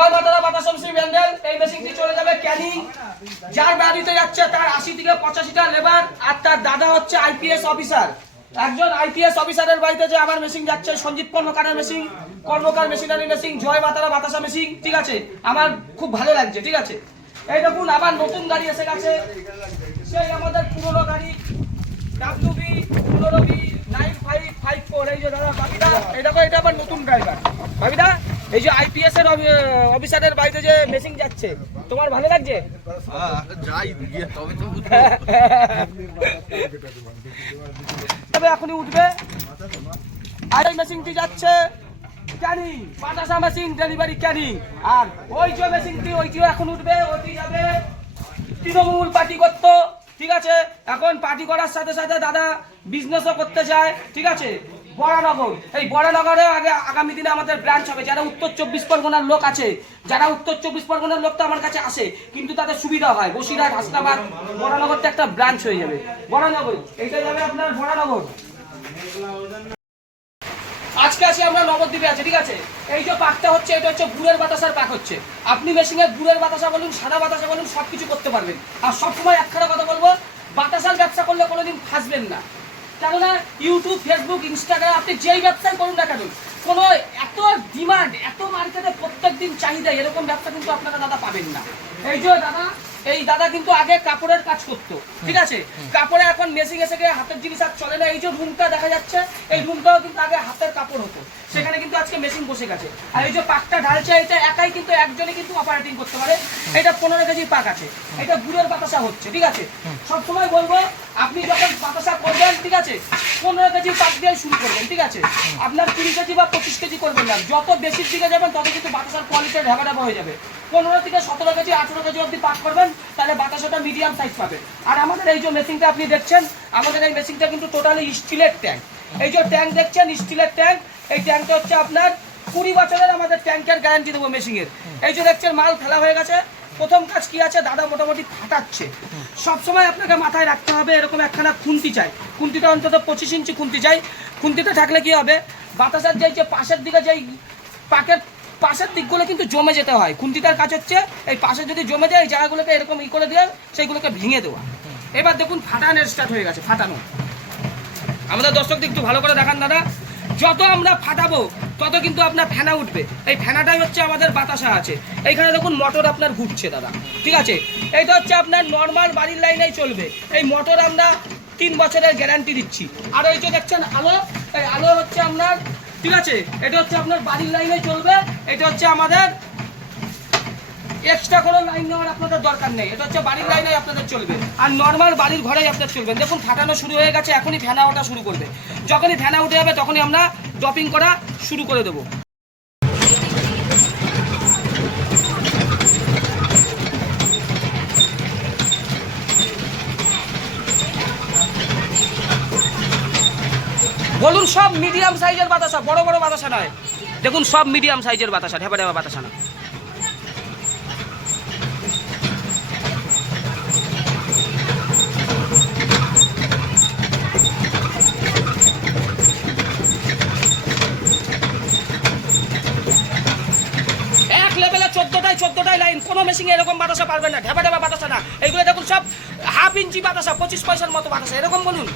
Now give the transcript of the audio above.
জয় মাতারা বাতাসা মেশিন ব্যান্ডেল। এই মেশিনটি চলে যাবে ক্যানিং। যার বাড়িতে যাচ্ছে তার 80 থেকে 85টা লেবার, আর তার দাদা হচ্ছে আইপিএস অফিসার। একজন আইপিএস অফিসারের বাড়িতে যে আমার মেশিন যাচ্ছে, সঞ্জীব কর্মকারের মেশিন, কর্মকার মেশিনারি মেশিন, জয় মাতারা বাতাসা মেশিন। ঠিক আছে, আমার খুব ভালো লাগছে। ঠিক আছে, এই দেখুন আবার নতুন গাড়ি এসে গেছে, সেই আমাদের পুরনো গাড়ি WB 9554। এই যে দাদা বাবিদা, এই দেখো এটা আবার নতুন ড্রাইভার বাবিদা। এই যে আইপিএস এর অফিসারের বাড়িতে যে মেশিন যাচ্ছে, তোমার ভালো লাগছে? তবে এখনই উঠবে। আর এই মেশিনটি যাচ্ছে ক্যানিং, বাতাসা মেশিন ডেলিভারি ক্যানিং। আর ওই যে মেশিনটি ওইটিও এখন উঠবে, ওইটি যাবে তৃণমূল পার্টি করতো। ঠিক আছে, এখন পার্টি করার সাথে সাথে দাদা বিজনেসও করতে চায়। ঠিক আছে, বরানগর, এই বরানগরে আগামী দিনে আমাদের ব্রাঞ্চ হবে। যারা উত্তর 24 পরগনার লোক আছে, যারা উত্তর 24 পরগনার লোক তো আমার কাছে আসে, কিন্তু তাদের সুবিধা হয় বসিরহাট, হাসনাবাদ, বরানগরতে একটা ব্রাঞ্চ হয়ে যাবে। বরানগর এইটা যাবে আপনার বরানগর। আজকে আসি আমরা নবদ্বীপে আছে। ঠিক আছে, এই যে পাকটা হচ্ছে, এটা হচ্ছে গুড়ের বাতাসার পাক হচ্ছে। আপনি মেশিনে গুড়ের বাতাসা বলুন, সাদা বাতাসা বলুন, সবকিছু করতে পারবেন। আর সবসময় একখানা কথা বলবো, বাতাসার ব্যবসা করলে কোনোদিন ফাঁসবেন না। কেননা ইউটিউব, ফেসবুক, ইনস্টাগ্রাম, আপনি যেই ব্যবসায় করুন না কেন, কোনো এত ডিমান্ড, এত মার্কেটে প্রত্যেক দিন চাহিদা, এরকম ব্যবসা কিন্তু আপনারা দাদা পাবেন না। এই যে দাদা, এই দাদা কিন্তু আগে কাপড়ের কাজ করতো। ঠিক আছে, কাপড়ে এখন মেশিন এসে গিয়ে হাতের জিনিস আর চলে না। এই যে রুমটা দেখা যাচ্ছে, এই রুমটাও কিন্তু আগে হাতের কাপড় হতো, সেখানে কিন্তু আজকে মেশিন বসে গেছে। আর এই যে পাকটা ঢালছে, এটা একাই কিন্তু একজনই কিন্তু অপারেটিং করতে পারে। এটা 15 কেজি পাক আছে, এটা গুড়ের বাতাসা হচ্ছে। ঠিক আছে, সবসময় বলবো আপনি যখন বাতাসা করবেন, ঠিক আছে, 15 কেজি পাক দিয়ে শুরু করবেন। ঠিক আছে, আপনার 20 কেজি বা 25 কেজি করবেন না। যত বেশির দিকে যাবেন তত কিন্তু বাতাসার কোয়ালিটি ঢাকা ঢাকা হয়ে যাবে। 15 থেকে 17 কেজি, 18 কেজি অবধি পাক করবেন, তাহলে বাতাসাটা মিডিয়াম সাইজ পাবে। আর আমাদের এই যে মেশিনটা আপনি দেখছেন, আমাদের এই মেশিনটা কিন্তু টোটালি স্টিলের ট্যাঙ্ক। এই যে ট্যাঙ্ক দেখছেন, স্টিলের ট্যাঙ্ক। এই ট্যাঙ্কটা হচ্ছে আপনার 20 বছরের আমাদের ট্যাঙ্কের গ্যারান্টি দেবো মেশিনের। এই যে দেখছেন মাল ফেলা হয়ে গেছে। প্রথম কাজ কি আছে, দাদা মোটামুটি ফাটাচ্ছে। সবসময় আপনাকে মাথায় রাখতে হবে, এরকম একখানা খুন্তি চাই। খুন্তিটা অন্তত 25 ইঞ্চি খুন্তি চাই। খুন্তিটা থাকলে কি হবে, বাতাসার যে পাশের দিকে যেই পাকের পাশের দিকগুলো কিন্তু জমে যেতে হয়। খুন্তিটার কাজ হচ্ছে এই পাশে যদি জমে যায়, এই জায়গাগুলোকে এরকম করে দিয়ে সেইগুলোকে ভেঙে দেওয়া। এবার দেখুন ফাটানোর স্টার্ট হয়ে গেছে। ফাটানো আমাদের দর্শকদের একটু ভালো করে দেখান দাদা। যত আমরা ফাটাবো তত কিন্তু আপনার ফেনা উঠবে। এই ফেনাটাই হচ্ছে আমাদের বাতাসা আছে। এইখানে দেখুন মোটর আপনার ঘুরছে দাদা। ঠিক আছে, এইটা হচ্ছে আপনার নর্মাল বাড়ির লাইনেই চলবে। এই মোটর আমরা 3 বছরের গ্যারান্টি দিচ্ছি। আর এই যে দেখছেন আলো, এই আলো হচ্ছে আপনার, ঠিক আছে, এটা হচ্ছে আপনার বাড়ির লাইনে চলবে। এটা হচ্ছে আমাদের এক্সট্রা কোনো লাইন নেওয়ার আপনাদের দরকার নেই। এটা হচ্ছে বাড়ির লাইনে আপনাদের চলবে, আর নর্মাল বাড়ির ঘরেই আপনাদের চলবেন। দেখুন ফাটানো শুরু হয়ে গেছে, এখনই ফেনা ওঠা শুরু করবে। যখনই ফেনা উঠে যাবে তখনই আমরা ড্রপিং করা শুরু করে দেবো। বলুন সব মিডিয়াম সাইজের বাতাসা, বড় বড় বাতাসা নয়। দেখুন সব মিডিয়াম সাইজের বাতাসা, ঢেপা ঢেপা বাতাসা না। এক লেভেলে 14টাই লাইন। কোনো মেশিনে এরকম বাতাসা পারবেন না, ঢেপা ঢেপা বাতাসা না। এইগুলো দেখুন সব হাফ ইঞ্চি বাতাসা, 25 পয়সার মতো বাতাসা, এরকম বলুন।